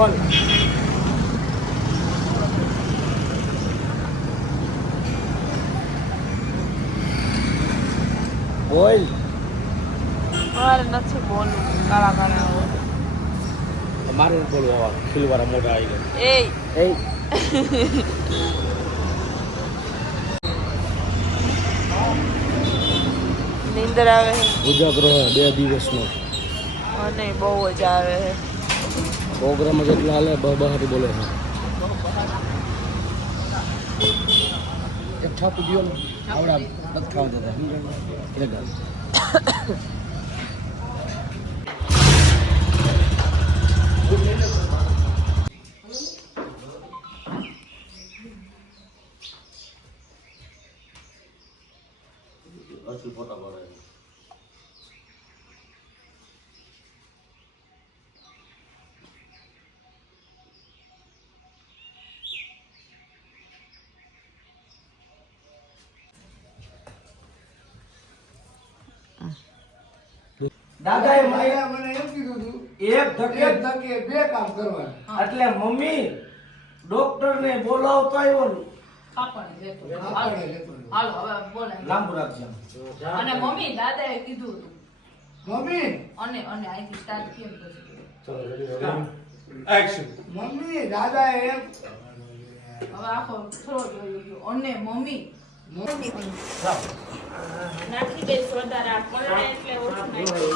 બોલ બોલ મારે નથી બોલવું કાળા કાળા મારે બોલવું આવા ખીલવાળા મોઢા આવી ગયા એ એ નીંદર આવે છે ઉજાગરો 2 દિવસનો અને બહુ જ આવે છે પ્રોગ્રામ જેટલા હાલે બહાર બોલે છે એક ઠાપુ દિયો ને આવડા બત ખાવા દેતા સમજણ અસલ ફોટા પાડે દાદાએ મને એમ કીધું હતું એક ધકે 2 કામ કરવાના એટલે મમ્મી ડોક્ટરને બોલાવતો આવ્યો ને હાલો હવે બોલે લાંબુ રાખજો અને મમ્મી દાદાએ કીધું હતું મમ્મી અને અહીંથી સ્ટાર્ટ કેમ કરશું ચલો રેડી એક્શન મમ્મી દાદાએ એમ હવે આખો થોડો જોઈ ગયો અને મમ્મી નાખી દે સોડા રાખ મને એટલે ઓછું નાખી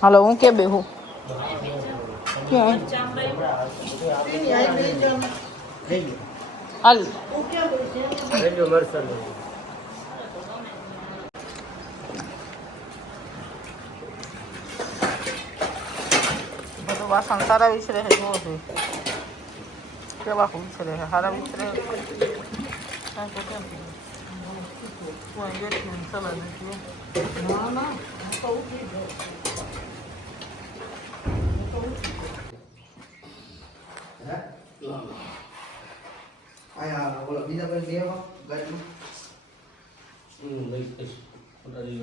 હાલો હું કે બેહું ક્યાં હાલ રેડિયો મરસલ બધું વાસણ સારા વિસરે છે જોવો છે કેવા વિસરે છે સારા વિસરે આયા બોલો બીજા કોઈ દેવા ગાડી લઈ જઈશ ઓલા જી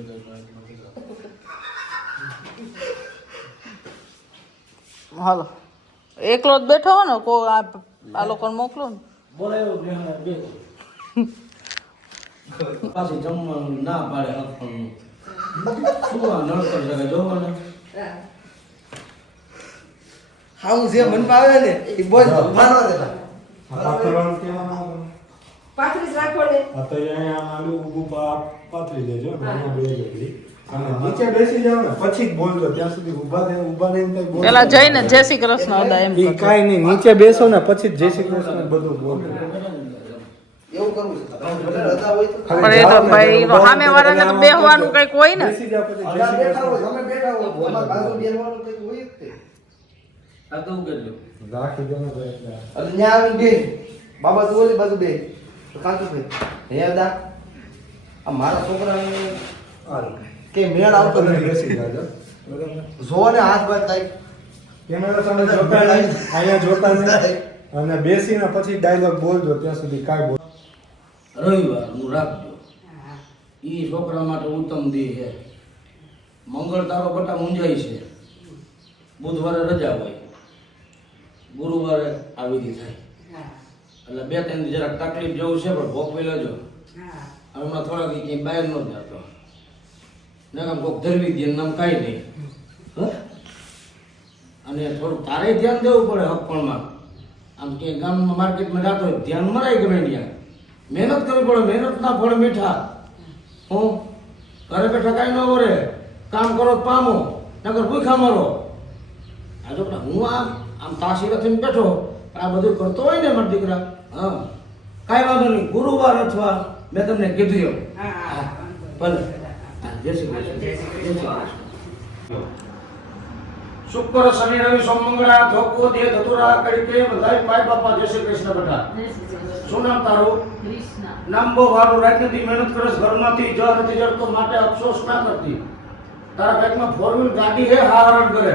હાલો એકલો જ બેઠો હો ને કોઈ આ લોકોને મોકલો ને બોલાયો બે પાછી જમવાનું ના પાડે હકનું શું આ નડતર જગા જોવાને હા હું જે મન પાવે ને એ બોલ મારવા દેતા પાથરવાનું કેવાનું પાંત્રીસ રાખો ને આ તો અહીંયા આલુ ઊભું પાથરી દેજો નાના બે જેટલી અને નીચે બેસી જાવ ને પછી જ બોલજો ત્યાં સુધી ઊભા રહીને કઈ બોલ પેલા જઈને જય શ્રી કૃષ્ણ અદા એમ ઈ કાઈ નહીં નીચે બેસો ને પછી જ જય શ્રી કૃષ્ણ બધું બોલજો એવું કરવું છે ભલે રજા હોય તો પણ એ તો ભાઈ સામે વાળાને તો બેહવાનું કઈક હોય ને બેસી જાવ પછી જય અલા શ્રી બેઠા કૃષ્ણ હોય તમે બેઠા હોય અમાર બાજુ બેસવાનું કઈ હોય જ તે આ તો કરજો રાખી દો ને તો એટલે એટલે ન્યા આવી બે બાબા તો ઓલી બાજુ બે તો કાંતુ ભાઈ હે દા આ મારા છોકરાને હાલ કે મેળ આવતો તમે નથી બેસી જાજો બરાબર જો ને હાથ બાદ થાય કેમેરા સામે જોતા નહીં અહીંયા જોતા નહીં અને બેસીને પછી ડાયલોગ બોલજો ત્યાં સુધી કાઈ બોલ રવિવાર નું રાખજો ઈ છોકરા માટે ઉત્તમ દી છે મંગળ તારો બટા મૂંઝાય છે બુધવારે રજા હોય ગુરુવારે આ વિધિ થાય એટલે 2-3 દી જરાક તકલીફ જેવું છે પણ ભોગવી લેજો હમણાં થોડાક દી ક્યાંય બહાર ન જતો ને આમ કોક ધરવી દે નામ કાંઈ નહીં અને થોડું તારે ધ્યાન દેવું પડે હકપણમાં આમ કે ગામમાં માર્કેટમાં જતો હોય ધ્યાન મરાય ગમે ત્યાં મહેનત કરવી પડે મહેનત ના ફળ મીઠા હું ઘરે બેઠા કાંઈ ન વરે કામ કરો તો પામો નકર ભૂખા મરો આ જો હું આમ તાસી રથીને બેઠો આ બધું કરતો હોય ને મારા દીકરા હા કાંઈ વાંધો નહીં ગુરુવાર અથવા મેં તમને કીધું એમ હા ભલે જય શ્રી કૃષ્ણ જય શ્રી કૃષ્ણ શુક્ર શનિ રવિ સોમ મંગળા ધોકો દે ધતુરા કડી કે બધાય પાય બાપા જય શ્રી કૃષ્ણ બેટા શું નામ તારું નામ બહુ વારું રાતની મહેનત કરસ ઘરમાંથી જ નથી જડતો માટે અફસોસ ના કરતી તારા બેગમાં 4 વ્હીલ ગાડી હે હાહરણ કરે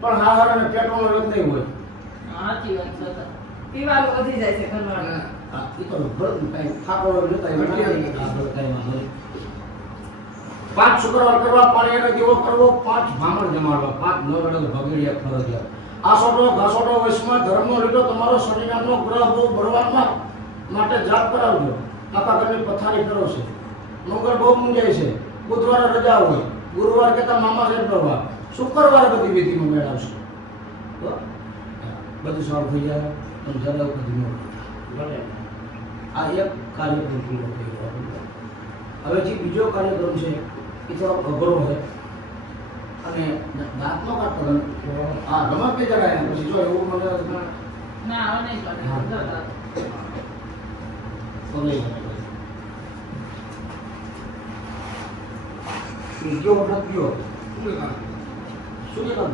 પણ હાહરણ અને પેટ્રોલ રદ નહીં હોય સાચી વાત છે પીવાનું વધી જાય છે ઘરવાળા હા ઈ તો બળ કઈ થાકો લેતા 5 શુક્રવાર કરવા, પણ એને કેવો કરવો? 5 ભામણ જમાડવા, 5 નવરડ ભગીડિયા ફરજિયાત. આ સોટો ઘાસોટો વૈષ્ણવ ધર્મનો લીધો તમારો શનિનામનો ગ્રહ બહુ ભરવામાં માટે જાપ કરાવજો. આખા ઘરની પથારી કરો છે. મંગળ બહુ મૂંઝાય છે. બુધવારે રજા હોય, ગુરુવાર કહેતા મામા સાહેબ કરવા, શુક્રવારે બધી વિધિમાં મેળવશે. બધું સારું થઈ જાય અને જરા બધી મળે. આ એક કાર્યક્રમ પૂરો થઈ ગયો. હવે જે બીજો કાર્યક્રમ છે એ થોડો અઘરો છે અને દાંતનો કાઢતો હા રમત નહીં જગાય પછી જો એવું મને ના હવે નહીં કરે. ગયો વખત ગયો શું કે કામ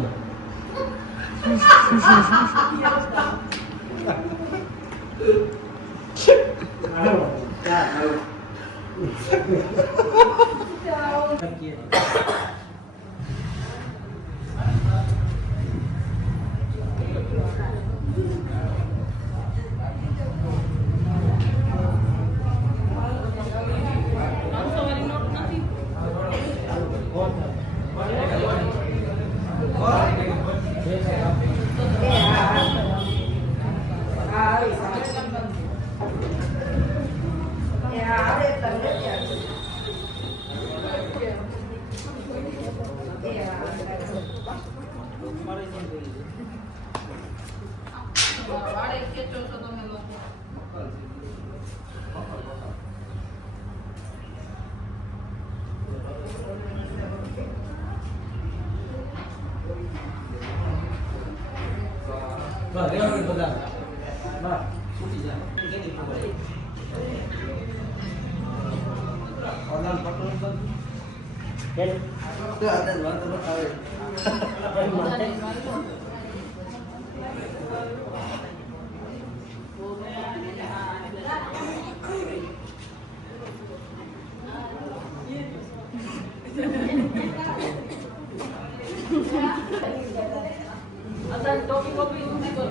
ટોપી ટોપી ઊંધી કરો.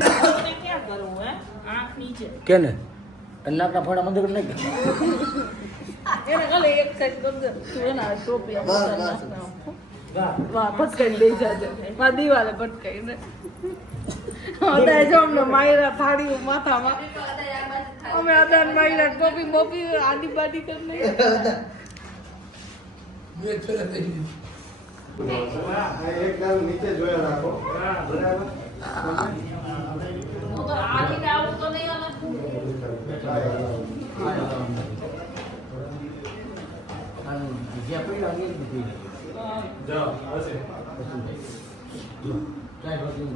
આપણે ક્યાં કરવું હે? આંખ નીચે. કેને નાકના ફોડા મંદિર નહીં એને ખાલી એક સાઈડ કરી દે. તું એના ટોપી આમ ઉતારી નાખ. વાહ ભટકાઈને લઈ જાજે. મારા દિવાલે ભટકાઈને. અત્યારે જો અમને માયરા થાળી માથામાં. અમે અદાન માયરા ટોપી બોપી આડી બાડી કરી લઈએ. એક દાલ નીચે જોયા રાખો બરાબર. હું તો આડીને આવું તો નહીં આલે. જ્યાં પડી લાગે જાઓ હશે ટ્રાય કરતું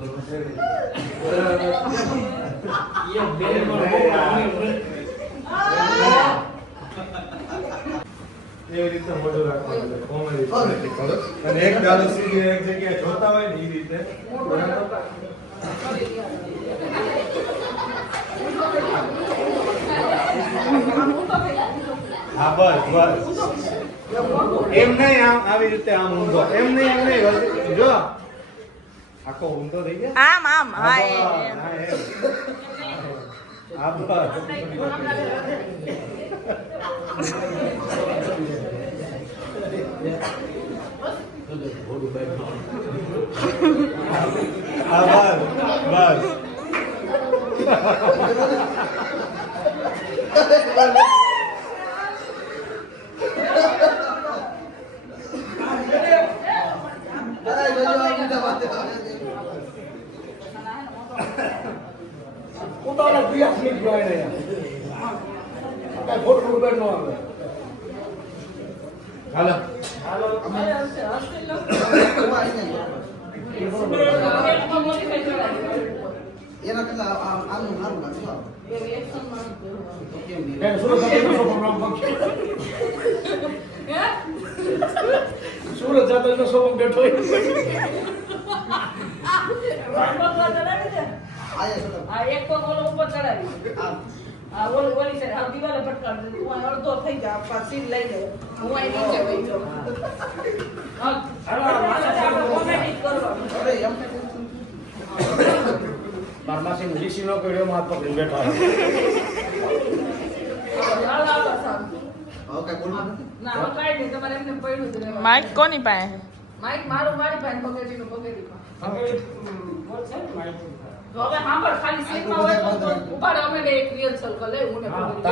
એવી રીતે મોઢું રાખવાનું કોમેડી કરો અને એક દારૂ સીધી એક જગ્યાએ જોતા હોય ને એ રીતે હા બસ બસ એમ નહીં આમ આવી રીતે આમ ઊંધો એમ નહીં જો આખો ઊંધો થઈ ગયો આમ આમ હા એ હા બસ બસ ઉતારો પિયાસ ની જોઈ ને કઈ ફોટો ઉપર નો આવે હાલો એના કરતા આનું સારું લાગે સુરત જાતો એનો સોમ બેઠો આ એક પગ ઓલો ઉપર ચડાવી આ ઓલી ઓલી સાઈડ આ દિવાલે પટકાવી દે તું અડધો થઈ જા પાછી લઈ લે હું અહીં નીચે વઈ જાઉં હા આપણે કોમેડી કરવાનું અરે એમ બારમાસી ઋષિ નો કર્યો માથ પકડી બેઠા હાલ હાલ સાહેબ હવે કાંઈ બોલવું નથી? ના હવે કાંઈ નહીં તમારે એમને પડ્યું જ રહેવાનું. માઇક કોની પાસે માઈક મારું મારી પાસે પગેડીનું પગેડીમાં. તો હવે સાંભળ ખાલી સીટમાં હોય તો ઉભા રહો અમે બે એક રિહર્સલ કરી લઈએ હું ને પગેડી.